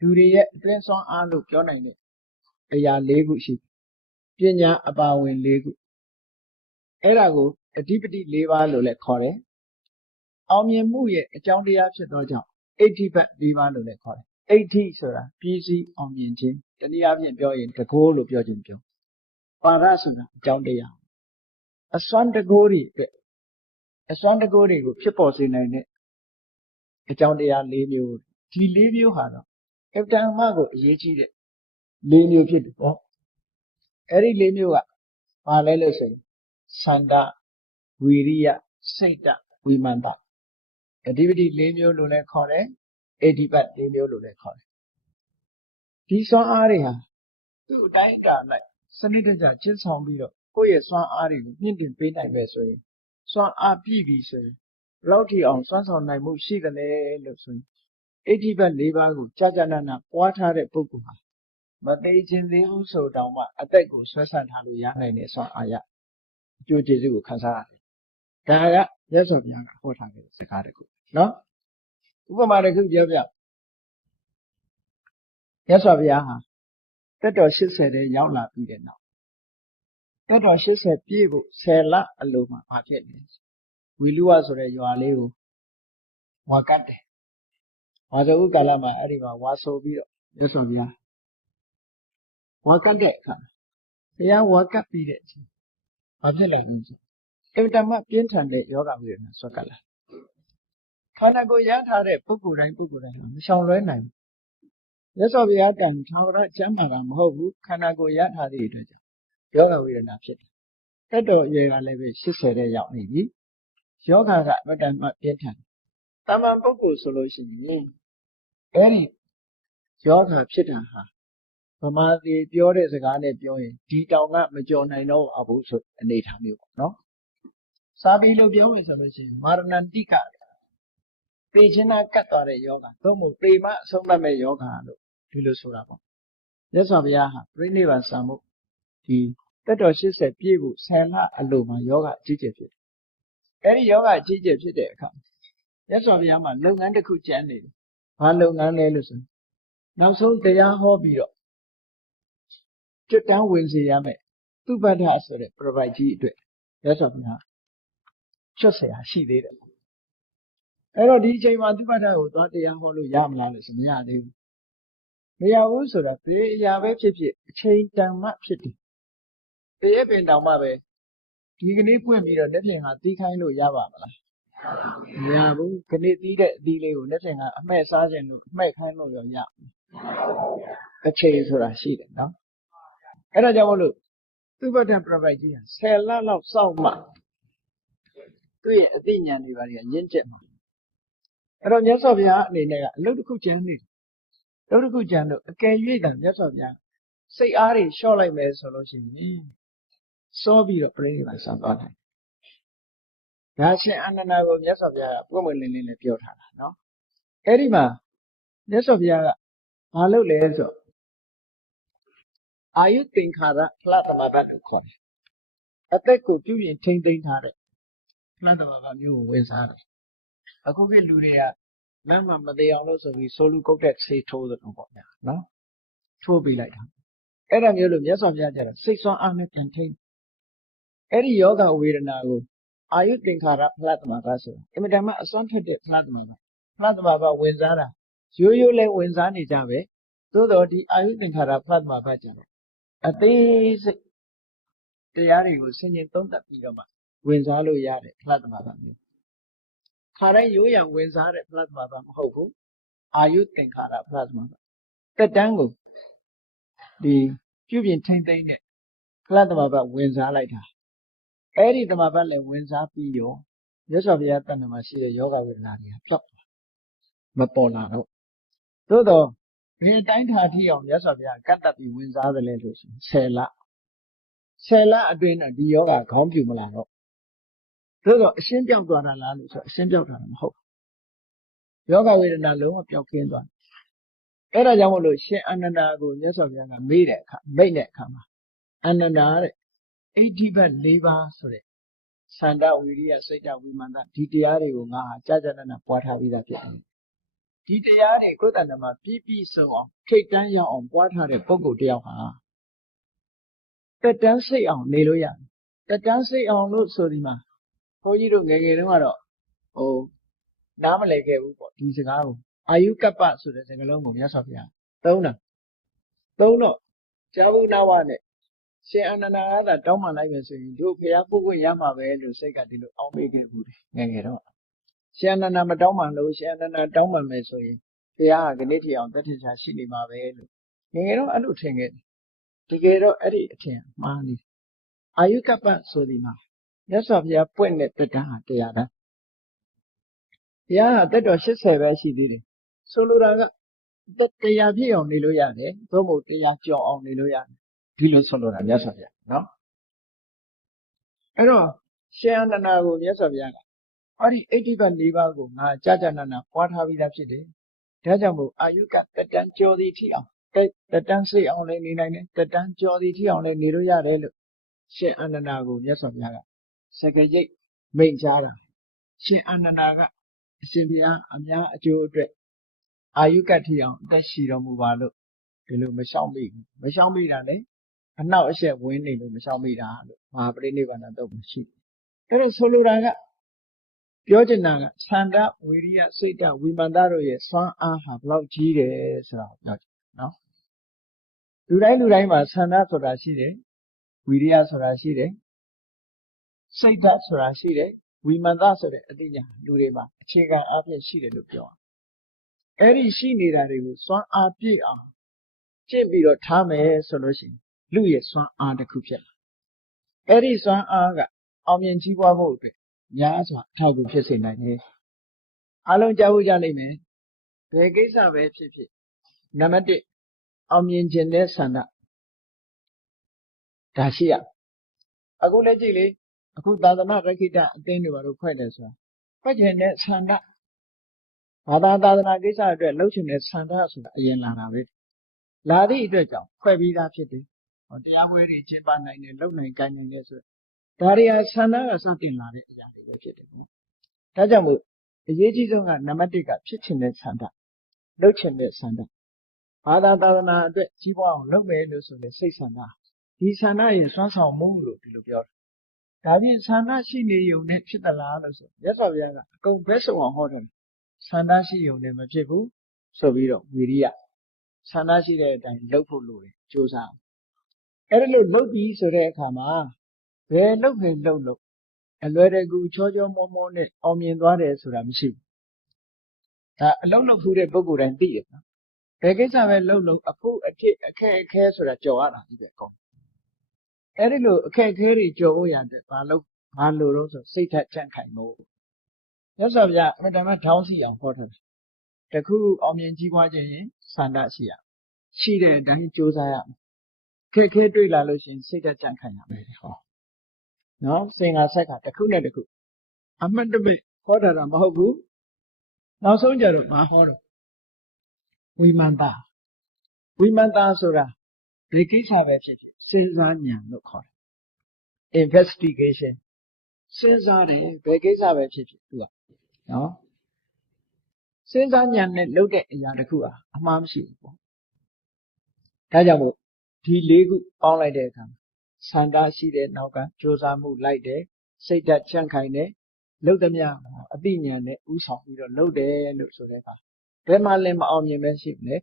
လူတွေရဲ့အတွင်းစွမ်းအားလို့ပြောနိုင်တဲ့အရာ၄ခုရှိပညာအပါဝင်၄ခုအဲ့ဒါကိုအဓိပတိ၄ပါးလို့လည်းခေါ်တယ်အောင်မြင်မှုရဲ့အကြောင်းတရားဖြစ်သောကြောင့်အဋ္ဌိပတ်၄ပါးလို့လည်းခေါ်တယ်အဋ္ဌိဆိုတာပြည်စည်းအောင်မြင်ခြင်းတနည်းအားဖြင့်ပြောရင်တကိုးလို့ပြောခြင်းပြောပါရဆိုတာအကြောင်းတရားအစွမ်းတကိုးတွေအတွက်အစွမ်းတကိုးတွေကိုဖြစ်ပေါ်စေနိုင်တဲ့အကြောင်းတရား၄မျိုးဒီ၄မျိုးဟာတော့အတ္တမကိုအရေးကြီးတဲ့၄မျိုးဖြစ်တယ်ပေါ့အဲ့ဒီ၄မျိုးကဘာလဲလို့ဆိုရင်သန္တာဝီရိယစိတ်တဝိမာန်တအဓိပတိ၄မျိုးလို့လည်းခေါ်တယ်အဋ္ဌိပတ်၄မျိုးလို့လည်းခေါ်တယ်ဒီစွမ်းအားတွေဟာသူ့အတိုင်းအတာလိုက်စနစ်တကျကျင့်ဆောင်ပြီးတော့ကိုယ့်ရဲ့စွမ်းအားတွေကိုမြင့်တင်ပေးနိုင်ပဲဆိုရင်စွမ်းအားပြည့်ပြီဆိုရင်ဘယ်လောက်ထိအောင်စွမ်းဆောင်နိုင်မှုရှိတယ်လဲလို့ဆိုရင်အဋ္ဌိပတ်၄ပါးကိုကြာကြာနာနာပွားထားတဲ့ပုဂ္ဂိုလ်ဟာမသေးခြင်းသေးဘူးဆိုတော့မှအသက်ကိုဆွဲဆန့်ထားလို့ရနိုင်တဲ့စွမ်းအားရအကျိုးကျေးဇူးကိုခံစားရတယ်ဒါကမြတ်စွာဘုရားကဟောထားတဲ့စကားတစ်ခုနော်ဥပမာတစ်ခုပြောပြမြတ်စွာဘုရားဟာတက်တော်80တဲ့ရောက်လာပြီးတဲ့နောက်တက်တော်80ပြည့်ဖို့10လအလိုမှာဘာဖြစ်လဲဝီလူဝဆိုတဲ့ရွာလေးကိုဝါကတ်တယ်ဝါဆိုဥကာလမှာအဲ့ဒီမှာဝါဆိုပြီးတော့မြတ်စွာဘုရားဝါကတ်တဲ့အခါဘုရားဝါကတ်ပြီးတဲ့အချိန်ဘာဖြစ်လဲဆိုအင်တမပြင်းထန်တဲ့ယောဂဝေဒနာဆွဲကပ်လာခန္ဓာကိုယ်ရထားတဲ့ပုဂ္ဂိုလ်တိုင်းမရှောင်လွဲနိုင်ဘူးမြတ်စွာဘုရားကံထာဝရကျမ်းမာတာမဟုတ်ဘူးခန္ဓာကိုယ်ရထားတဲ့အတွက်ကြောင့်ယောဂဝေဒနာဖြစ်တယ်တက်တော်အရွယ်ကလည်းပဲ80တဲ့ရောက်နေပြီယောဂကအတ္တမပြင်းထန်တာမန်ပုဂ္ဂိုလ်ဆိုလို့ရှိရင်အဲ့ဒီယောဂဖြစ်တာဟာဗမာပြည်ပြောတဲ့စကားနဲ့ပြောရင်ဒီတောင်ကမကြော်နိုင်တော့ဘူးဆိုအနေထားမျိုးပေါ့နော်စာပေလိုပြောမယ်ဆိုလို့ရှိရင်မာရဏန္တိကပေချင်းနာကတ်သွားတဲ့ယောဂသို့မဟုတ်ပေမအဆုံးသတ်မဲ့ယောဂလို့ဒီလိုဆိုတာပေါ့မြတ်စွာဘုရားဟာပြိဋိဘံစံမှုဒီတက်တော်80ပြည့်ဖို့10လအလိုမှာယောဂအကြီးကျယ်ဖြစ်တယ်အဲ့ဒီယောဂအကြီးကျယ်ဖြစ်တဲ့အခါမြတ်စွာဘုရားမှာလုပ်ငန်းတစ်ခုကျန်နေတယ်ဘာလုပ်ငန်းလဲလို့ဆိုနောက်ဆုံးတရားဟောပြီးတော့ကျွတ်တန်းဝင်စေရမယ်သူပ္ပတ္ထဆိုတဲ့ပြပိုက်ကြီးအတွက်မြတ်စွာဘုရားချွတ်เสียရှိသေးတယ်အဲ့တော့ဒီအချိန်မှာသူပ္ပတ္ထကိုသွားတရားဟောလို့ရမလားလို့ဆိုမရသေးဘူးမရဘူးဆိုတာသေအရာပဲဖြစ်ဖြစ်အချိန်တန်မှဖြစ်တယ်သေရဲ့ပင်တောင်မှပဲဒီကနေ့ပွင့်ပြီးတော့လက်ဖြင့်ဟာတီးခိုင်းလို့ရပါမလားမရဘူးခဏတီးတဲ့အသီးလေးကိုလက်ဖြင့်ကအမှဲ့စားခြင်းလို့အမှဲ့ခိုင်းလို့ရအချိန်ဆိုတာရှိတယ်နော်အဲ့ဒါကြောင့်မလို့သူပ္ပတ္ထပြပိုက်ကြီးဟာ10လလောက်စောင့်မှသူ့ရဲ့အသိဉာဏ်တွေပါရင့်ကျက်မှာအဲ့တော့မြတ်စွာဘုရားအနေနဲ့ကအလုပ်တစ်ခုကျန်နေတယ်အလုပ်တစ်ခုကျန်လို့အကယ်၍ကမြတ်စွာဘုရားစိတ်အားတွေလျှော့လိုက်မယ်ဆိုလို့ရှိရင်စောပြီးတော့ပြိဋိဘံစံသွားနိုင်ဒါရှင်အာနန္ဒာကိုမြတ်စွာဘုရားကပွင့်ပွင့်လင်းလင်းလည်းပြောထားတာနော်အဲ့ဒီမှာမြတ်စွာဘုရားကဘာလုပ်လဲဆိုအာယုသင်္ခါရဖလသမဘတ်လို့ခေါ်တယ်အသက်ကိုပြုပြင်ထိမ့်သိမ်းထားတဲ့ဖလသမဘတ်မျိုးကိုဝင်စားတယ်အခုကလူတွေကလမ်းမှာမသေးအောင်လို့ဆိုပြီးဆိုလူကုတ်တဲ့ဆေးထိုးတယ်ပေါ့ဗျာနော်ထိုးပေးလိုက်တာအဲ့ဒါမျိုးလို့မြတ်စွာဘုရားကျတော့စိတ်ဆွမ်းအားနဲ့ပြန်ထိမ့်အဲ့ဒီယောဂဝေဒနာကိုအာယုသင်္ခါရဖလသမဘတ်ဆိုတာအင်မတန်မှအစွမ်းထက်တဲ့ဖလသမဘတ်ဝင်စားတာရိုးရိုးလဲဝင်စားနေကြပဲသို့တော်ဒီအာယုသင်္ခါရဖလသမဘတ်ကျတော့အသေးစိတ်တရားတွေကိုဆင်ခြင်သုံးသပ်ပြီးတော့မှဝင်စားလို့ရတဲ့ဖလသမဘတ်မျိုးခါတိုင်းရိုးရံဝင်စားတဲ့ဖလသမဘတ်မဟုတ်ဘူးအာယုသင်္ခါရဖလသမဘတ်တက်တန်းကိုဒီပြုပြင်ထိမ့်သိမ့်တဲ့ဖလသမဘတ်ဝင်စားလိုက်တာအဲ့ဒီသမဘတ်လည်းဝင်စားပြီးရောမြတ်စွာဘုရားတဏ္ဍာမှာရှိတဲ့ယောဂဝေဒနာတွေကဖြောက်မပေါ်လာတော့သို့တော့ဒီအတိုင်းထားထိအောင်မြတ်စွာဘုရားကတ်တက်ပြီးဝင်စားတယ်လေလို့ဆို10လအတွင်းတော့ဒီယောဂခေါင်းပြူမလာတော့သို့တော့အရှင်းပြောက်သွားတာလားလို့ဆိုအရှင်းပြောက်တာမဟုတ်ယောဂဝေဒနာလုံးဝပျောက်ကင်းသွားအဲ့ဒါကြောင့်မလို့ရှင်အာနန္ဒာကိုမြတ်စွာဘုရားကမေးတဲ့အခါမိတ်တဲ့အခါမှာအာနန္ဒာတဲ့အဋ္ဌိပတ်၄ပါးဆိုတဲ့သန္တာဝီရိယစိတ်တဝိမာန်တဒီတရားတွေကိုငါဟာကြာကြာနာနာပွားထားပြီးသားဖြစ်တယ် ဒီတရားတွေကိုယ်တဏ္ဍမှာပြည့်ပြည့်စုံအောင်ထိတ်တန်းရောက်အောင်ပွားထားတဲ့ပုဂ္ဂိုလ်တယောက်ဟာတက်တန်းစိတ်အောင်နေလို့ရတယ်တက်တန်းစိတ်အောင်လို့ဆိုဒီမှာဘုန်းကြီးတို့ငယ်ငယ်တုန်းကတော့နားမလည်ခဲ့ဘူးပေါ့ဒီစကားကိုအာယုကပ္ပဆိုတဲ့စကားလုံးကိုမြတ်စွာဘုရားသုံးတော့ဇာဝနာဝနဲ့ရှင်အာနန္ဒာကသာတောင်းပန်လိုက်မယ်ဆိုရင်တို့ဖះပုဂ္ဂိုလ်ရမှာပဲလို့စိတ်ကဒီလိုအောင်းမိခဲ့ဘူးငယ်ငယ်တော့ရှင်အာနန္ဒာမတောင်းပန်လို့ရှင်အာနန္ဒာတောင်းပန်မယ်ဆိုရင်ဖះကနေ့ထီအောင်တတိချာရှိနေမှာပဲလို့ငယ်ငယ်တော့အဲ့လိုထင်ခဲ့တယ်တကယ်တော့အဲ့ဒီအထင်မှားနေအာယုကပ္ပဆိုဒီမှာမြတ်စွာဘုရားပွင့်တဲ့တက်တန်းဟာတရားတန်းဘုရားဟာတက်တော်80ပဲရှိသေးတယ်ဆိုလိုတာကတရားပြည့်အောင်နေလို့ရတယ်သို့မဟုတ်တရားကြော်အောင်နေလို့ရတယ်ဒီလိုဆိုလိုတာမြတ်စွာဘုရားနော်အဲ့တော့ရှင်အာနန္ဒာကိုမြတ်စွာဘုရားကအဲ့ဒီအိဋ္ဌိပတ်၄ပါးကိုငါကြာကြာနာနာပွားထားပြီးသားဖြစ်တယ်ဒါကြောင့်မို့အာယုကတက်တန်းကြော်သည်ထိအောင်တက်တန်းစိတ်အောင်လည်းနေနိုင်တယ်တက်တန်းကြော်သည်ထိအောင်လည်းနေလို့ရတယ်လို့ရှင်အာနန္ဒာကိုမြတ်စွာဘုရားကစကရိတ်မိန့်ကြားတာရှင်အာနန္ဒာကအရှင်ဘုရားအများအကျိုးအတွက်အာယုကထိအောင်အသက်ရှိတော်မူပါလို့ဒီလိုမရှောင်မိဘူးမရှောင်မိတာလေအနောက်အရှက်ဝင်းနေလို့မရှောင်မိတာလို့မဟာပရိနိဗ္ဗာန်တော့မရှိအဲ့ဒါဆိုလိုတာကပြောချင်တာကသန္တာဝိရိယစိတ်တဝိမာန်တတို့ရဲ့စွမ်းအားဟာဘယ်လောက်ကြီးတယ်ဆိုတာကိုပြောချင်နော်လူတိုင်းမှာသန္တာဆိုတာရှိတယ်ဝိရိယဆိုတာရှိတယ်စိတ်ဓာတ်ဆိုတာရှိတယ်ဝိမာန်တဆိုတဲ့အတိညာလူတွေမှာအခြေခံအားဖြင့်ရှိတယ်လို့ပြောအောင်အဲ့ဒီရှိနေတာတွေကိုစွမ်းအားပြည့်အောင်ကျင့်ပြီးတော့ထားမယ်ဆိုလို့ရှိရင်လူရဲ့စွမ်းအားတစ်ခုဖြစ်လာအဲ့ဒီစွမ်းအားကအောင်မြင်ကြီးပွားဖို့အတွက်များစွာအထောက်အကူဖြစ်စေနိုင်တယ်အားလုံးကြားဖို့ကြလိမ့်မယ်ဘယ်ကိစ္စပဲဖြစ်ဖြစ်နံပါတ်1အောင်မြင်ခြင်းတဲ့ဆန္ဒဒါရှိရအခုလည်းကြည့်လေအခုသာသနာ့ရခိတအသင်းတွေဘာလို့ဖွဲ့တယ်ဆိုတာဖွဲ့ခြင်းတဲ့ဆန္ဒဘာသာသာသနာကိစ္စအတွက်လှုပ်ရှင်တဲ့ဆန္ဒဆိုတာအရင်လာတာပဲလာသည့်အတွက်ကြောင့်ဖွဲ့ပြီးသားဖြစ်တယ်တရားပွဲတွေကျင်းပနိုင်တယ်လုပ်နိုင်ကိုင်နိုင်တယ်ဆိုဒါတွေဟာဆန္ဒကစတင်လာတဲ့အရာတွေပဲဖြစ်တယ်နော်ဒါကြောင့်မို့အရေးကြီးဆုံးကနံပါတ်1ကဖြစ်ခြင်းတဲ့ဆန္ဒလုပ်ခြင်းတဲ့ဆန္ဒဘာသာသာသနာအတွက်ကြီးပွားအောင်လုပ်မယ်လို့ဆိုတဲ့စိတ်ဆန္ဒဒီဆန္ဒရဲ့စွမ်းဆောင်မှုလို့ဒီလိုပြောတယ်ဒါဖြင့်ဆန္ဒရှိနေုံနဲ့ဖြစ်သလားလို့ဆိုမြတ်စွာဘုရားကအကုန်ဘက်ဆုံးအောင်ဟောတယ်ဆန္ဒရှိုံနဲ့မဖြစ်ဘူးဆိုပြီးတော့ဝိရိယဆန္ဒရှိတဲ့အတိုင်းလုပ်ဖို့လိုတယ်ကြိုးစားအဲ့ဒါလို့လုပ်ပြီးဆိုတဲ့အခါမှာဘယ်လုပ်ပဲလုပ်အလွယ်တကူချောမောနဲ့အောင်မြင်သွားတယ်ဆိုတာမရှိဘူးဒါအလုံးလုပ်ဖူးတဲ့ပုဂ္ဂိုလ်တိုင်းသိတယ်နော်ဘယ်ကိစ္စပဲလုပ်အဖို့အဖြစ်အခက်အခဲဆိုတာကြော်ရတာကြီးပဲကောင်းအဲ့ဒီလိုအခက်အခဲတွေကြော်ဖို့ရတဲ့ဘာလို့တော့ဆိုစိတ်ထက်ကြံ့ခိုင်ဖို့မြတ်စွာဘုရားအမှန်တမ်းထောင်းစီအောင်ဟောထားတယ်တခုအောင်မြင်ကြီးပွားခြင်းရင်ဆန္ဒရှိတဲ့အတိုင်းကြိုးစားရမယ်ခက်ခဲတွေ့လာလို့ရှိရင်စိတ်ထက်ကြံ့ခိုင်ရမယ်ဟောနော်စင်္ဃာဆက်ကတခုနဲ့တခုအမှတ်တမဲ့ဟောတာမဟုတ်ဘူးနောက်ဆုံးကြတော့မဟောတော့ဝိမာန်တာဆိုတာဘယ်ကိစ္စပဲဖြစ်ဖြစ်စဉ်းစားဉာဏ်လို့ခေါ်တယ် investigation စဉ်းစားတယ်ဘယ်ကိစ္စပဲဖြစ်ဖြစ်သူကနော်စဉ်းစားဉာဏ်နဲ့လုပ်တဲ့အရာတစ်ခုဟာအမှားမရှိဘူးပေါ့ဒါကြောင့်မို့ဒီ၄ခုပေါင်းလိုက်တဲ့အခါဆန္ဒရှိတဲ့နောက်ကကြိုးစားမှုလိုက်တယ်စိတ်ဓာတ်ချမ်းခိုင်တယ်လုပ်သမျှအသိဉာဏ်နဲ့ဥဆောင်ပြီးတော့လုပ်တယ်လို့ဆိုတဲ့အခါဘယ်မှလည်းမအောင်မြင်ပဲရှိမလဲ